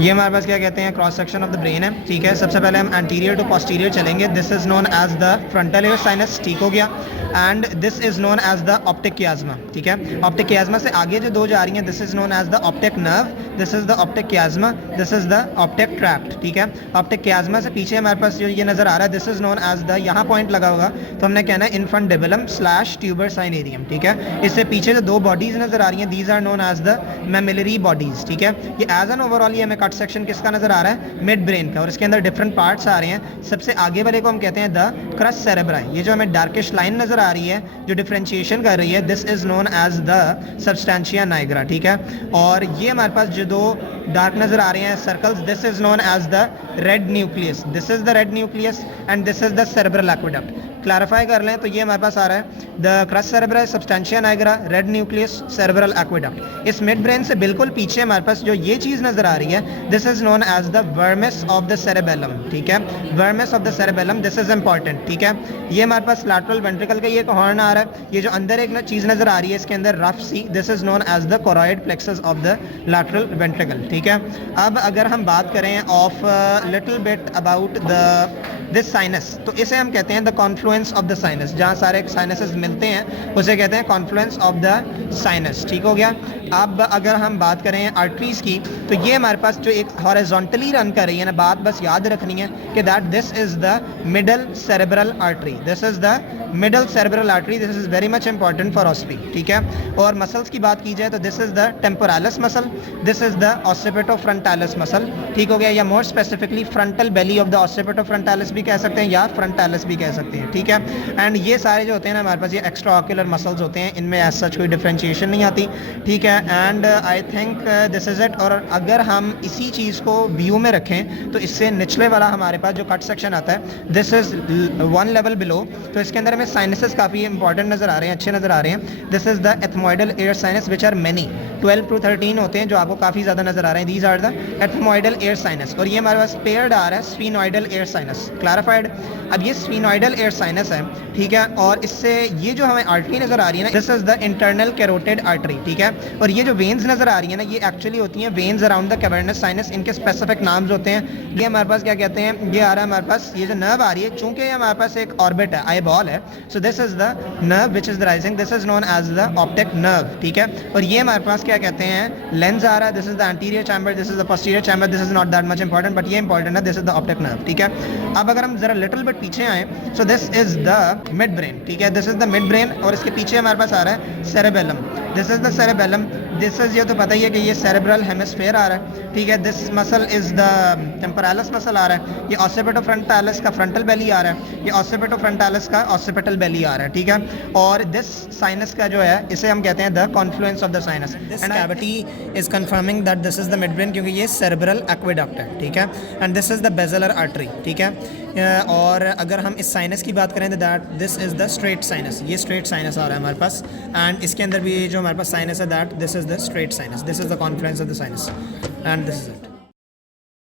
ये हमारे पास क्या कहते हैं, cross section of the brain है, ठीक है। सबसे पहले हम एंटीरियर टू पोस्टीरियर चलेंगे, this is known as the frontal air sinus, ठीक हो गया। And this is known as the optic chiasma, ठीक है। ऑप्टिक कियाज्मा से आगे जो दो जा रही हैं, this is known as the optic nerve, this is the optic chiasma, this is the optic tract, ठीक है। ऑप्टिक कियाज्मा से पीछे हमारे पास जो ये नजर आ रहा है, this is known as the, यहाँ पॉइंट लगा होगा तो हमने कहना है इन्फंडिबुलम स्लैश ट्यूबर साइनेरियम, ठीक है। इससे पीछे जो दो बॉडीज नजर आ रही हैं, these are known as the mammillary bodies, ठीक है। ये एज एन ओवरऑल ये हमें कट सेक्शन किसका नजर आ रहा है, मिड ब्रेन का, और इसके अंदर डिफरेंट पार्ट्स आ रहे हैं। सबसे आगे वाले को हम कहते हैं द क्रस सेरेब्राई, ये जो हमें डार्किश लाइन नजर आ रही है जो डिफरेंशिएशन कर रही है, this is known as the substantia nigra, ठीक है। और ये हमारे पास जो दो डार्क नजर आ रहे हैं circles, this is known as the red nucleus, this is the red nucleus and this is the cerebral aqueduct. Clarify कर लें तो ये हमारे पास आ रहा है the crus cerebri, substantia nigra, red nucleus, cerebral aqueduct. इस मिड ब्रेन से बिल्कुल पीछे हमारे पास जो ये चीज़ नजर आ रही है, this is known as the vermis of the cerebellum, ठीक है। Vermis of the cerebellum, this is important, ठीक है। ये हमारे पास लैटरल वेंट्रिकल का ये एक हॉर्न आ रहा है, ये जो अंदर एक चीज़ नजर आ रही है इसके अंदर रफ सी, this is known as the choroid plexus of the lateral ventricle, ठीक है। अब अगर हम बात करें of little bit about the this sinus, तो इसे हम कहते हैं the confluence of the sinus, जहाँ सारे साइनसेस मिलते हैं उसे कहते हैं कॉन्फ्लुएंस ऑफ द साइनस, ठीक हो गया। अब अगर हम बात करें आर्टरीज की, तो ये हमारे पास जो एक हॉरिजॉन्टली रन कर रही है ना, बात बस याद रखनी है कि that this is the middle cerebral artery, this is the middle cerebral artery, this is very much important for OSPE, ठीक है। और मसल्स की बात की जाए तो this is the temporalis muscle, this is the occipito frontalis muscle, ठीक हो गया, या more specifically frontal belly of the occipito frontalis भी कह सकते हैं या फ्रंटालिस भी कह सकते हैं, ठीक है। एंड ये सारे जो होते हैं ना हमारे पास ये एक्स्ट्रा ऑक्यूलर मसल्स होते हैं, इनमें एज सच कोई डिफरेंशिएशन नहीं आती, ठीक है। And I think this is it. और अगर हम इसी चीज़ को व्यू में रखें तो इससे निचले वाला हमारे पास जो कट सेक्शन आता है, this is one level below, तो इसके अंदर हमें साइनसेस काफ़ी इंपॉर्टेंट नजर आ रहे हैं, अच्छे नजर आ रहे हैं। This is the ethmoidal air sinus which are many, 12 to 13 होते हैं जो आपको काफ़ी ज़्यादा नजर आ रहे हैं, these are the ethmoidal air sinus. और ये हमारे पास पेयर्ड आ रहा है स्फीनोइडल एयर साइनस, क्लैरिफाइड। अब ये स्फीनोइडल एयर साइनस है, ठीक है। और इससे ये जो हमें आर्टरी नजर आ रही है ना, this is the internal carotid artery, ठीक है। और ये जो वेन्स नजर आ रही है ना, ये एक्चुअली होती हैं veins around the cavernous sinus, इनके स्पेसिफिक नाम्स होते हैं। ये हमारे पास क्या कहते हैं, ये आ रहा है हमारे पास, ये जो नर्व आ रही है, चूंकि ये हमारे पास एक ऑर्बिट है, आई बॉल है, so this is the nerve which is rising, this is known as the optic nerve, ठीक है। और ये हमारे पास क्या कहते हैं, लेंस आ रहा है, this is the anterior chamber, this is the posterior chamber, this is not that much important but ये इंपॉर्टेंट है, this is the optic nerve, ठीक है। अब अगर हम जरा लिटिल बिट पीछे आए, सो this is the mid brain, ठीक है, this is the mid brain. और इसके पीछे हमारे पास आ रहा है cerebellum, this is the cerebellum, this is, ये तो पता ही है कि ये सेरेब्रल हेमिस्फीयर आ रहा है, ठीक है। This muscle is the temporalis muscle आ रहा है, ये ऑसिपिटो फ्रंटालिस का फ्रंटल बेली आ रहा है, ये ऑसिपिटो फ्रंटालिस का ऑसिपिटल बेली आ रहा है, ठीक है। और दिस साइनस का जो है इसे हम कहते हैं the confluence of the sinus. This cavity is confirming that this is the mid brain, क्योंकि ये सेरेब्रल एक्वेडक्ट है, ठीक है। And this is the basilar artery, ठीक है। और अगर हम इस साइनस की बात करें तो that this is the straight sinus, ये स्ट्रेट साइनस आ रहा है हमारे पास। एंड इसके अंदर भी जो हमारे पास साइनस है that this is the straight sinus, this is the confluence of the sinus and this is it.